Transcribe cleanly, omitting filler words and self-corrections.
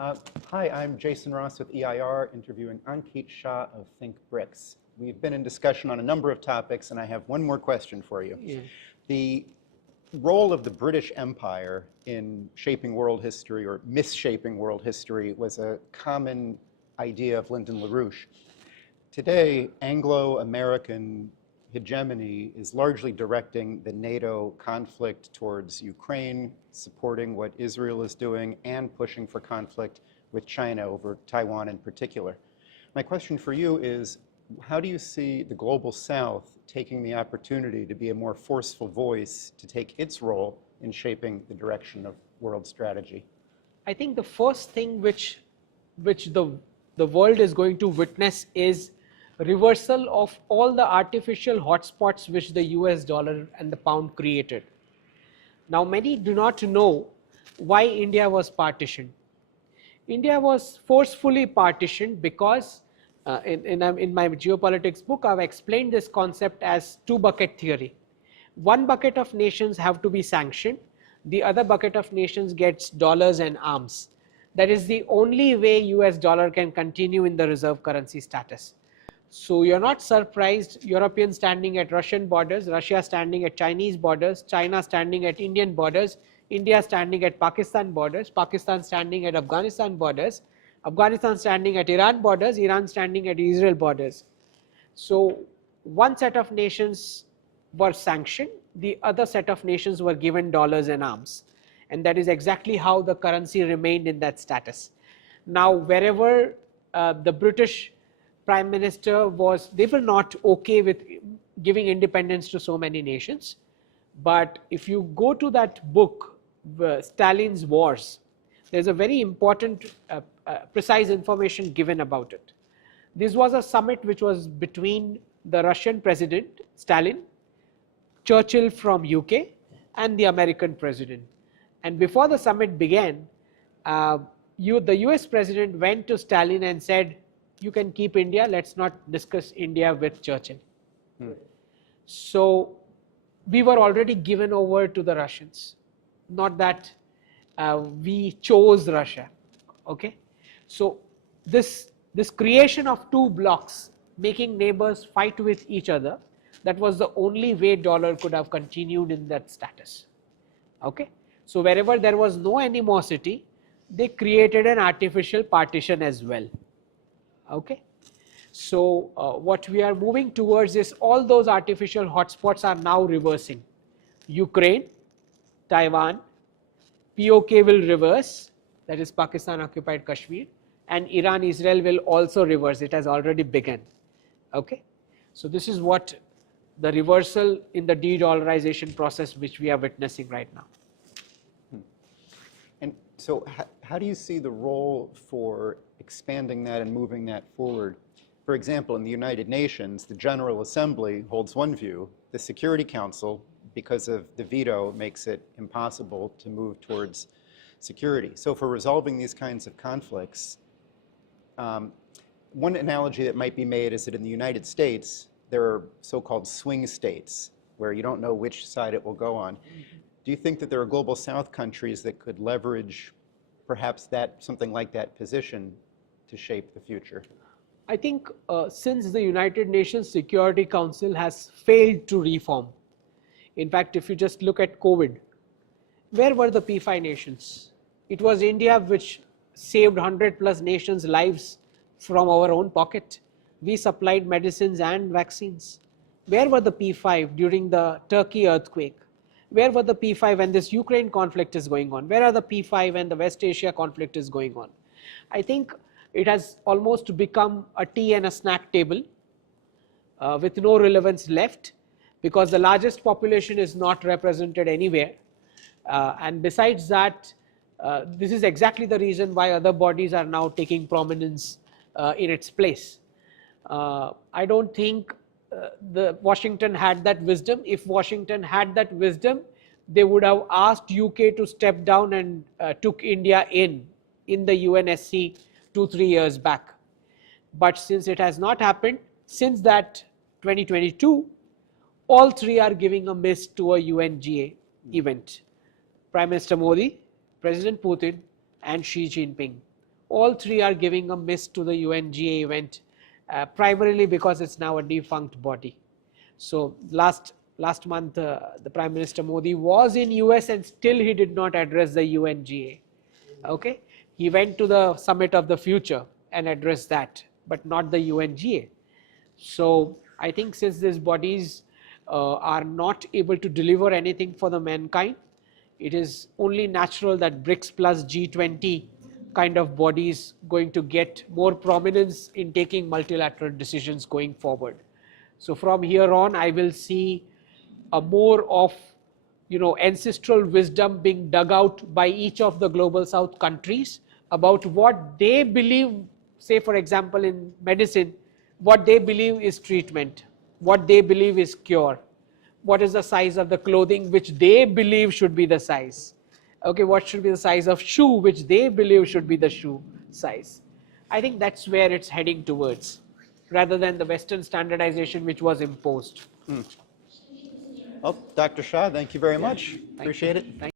Hi, I'm Jason Ross with EIR, interviewing Ankit Shah of Think BRICS. We've been in discussion on a number of topics, and I have one more question for you. Yeah. The role of the British Empire in shaping world history or misshaping world history was a common idea of Lyndon LaRouche. Today, Anglo-American hegemony is largely directing the NATO conflict towards Ukraine, supporting what Israel is doing, and pushing for conflict with China over Taiwan in particular. My question for you is, how do you see the global South taking the opportunity to be a more forceful voice to take its role in shaping the direction of world strategy? I think the first thing which the world is going to witness is reversal of all the artificial hotspots which the US dollar and the pound created. Now, many do not know why India was partitioned. India was forcefully partitioned because in my geopolitics book, I've explained this concept as two bucket theory. One bucket of nations have to be sanctioned. The other bucket of nations gets dollars and arms. That is the only way US dollar can continue in the reserve currency status. So you're not surprised Europeans standing at Russian borders, Russia standing at Chinese borders, China standing at Indian borders, India standing at Pakistan borders, Pakistan standing at Afghanistan borders, Afghanistan standing at Iran borders, Iran standing at Israel borders. So one set of nations were sanctioned, the other set of nations were given dollars and arms. And that is exactly how the currency remained in that status. Now, wherever the British Prime Minister was, they were not okay with giving independence to so many nations. But if you go to that book, Stalin's Wars, there's a very important precise information given about it. This was a summit which was between the Russian President Stalin, Churchill from UK, and the American President. And before the summit began, the US President went to Stalin and said, you can keep India, let's not discuss India with Churchill. So we were already given over to the Russians, not that we chose Russia. Okay, so this creation of two blocks, making neighbors fight with each other, that was the only way dollar could have continued in that status. Okay, so wherever there was no animosity, they created an artificial partition as well. Okay, so what we are moving towards is all those artificial hotspots are now reversing. Ukraine, Taiwan, POK will reverse, that is Pakistan occupied Kashmir, and Iran, Israel will also reverse, it has already begun. Okay, so this is what the reversal in the de-dollarization process which we are witnessing right now. And so how do you see the role for expanding that and moving that forward? For example, in the United Nations, the General Assembly holds one view. The Security Council, because of the veto, makes it impossible to move towards security. So for resolving these kinds of conflicts, one analogy that might be made is that in the United States, there are so-called swing states where you don't know which side it will go on. Do you think that there are global South countries that could leverage perhaps something like that position to shape the future? I think since the United Nations Security Council has failed to reform, in fact, if you just look at COVID, where were the P5 nations? It was India which saved 100+ nations' lives from our own pocket. We supplied medicines and vaccines. Where were the P5 during the Turkey earthquake? Where were the P5 when this Ukraine conflict is going on? Where are the P5 when the West Asia conflict is going on? I think it has almost become a tea and a snack table with no relevance left, because the largest population is not represented anywhere. And besides that, this is exactly the reason why other bodies are now taking prominence in its place. I don't think Washington had that wisdom. If Washington had that wisdom, they would have asked UK to step down and took India in the UNSC 2-3 years back. But since it has not happened, since that 2022, all three are giving a miss to a UNGA event. Prime Minister Modi, President Putin, and Xi Jinping. all three are giving a miss to the UNGA event, primarily because it's now a defunct body. So last month, the Prime Minister Modi was in US and still he did not address the UNGA. Okay, he went to the Summit of the Future and addressed that, but not the UNGA. So I think since these bodies are not able to deliver anything for the mankind, it is only natural that BRICS plus G20 kind of bodies going to get more prominence in taking multilateral decisions going forward. So from here on, I will see a more of ancestral wisdom being dug out by each of the global south countries about what they believe, say for example in medicine, what they believe is treatment, what they believe is cure, what is the size of the clothing which they believe should be the size, okay, what should be the size of shoe which they believe should be the shoe size. I think that's where it's heading towards, rather than the Western standardization which was imposed. Well, Dr. Shah, thank you very much. Thank Appreciate you. it. Thank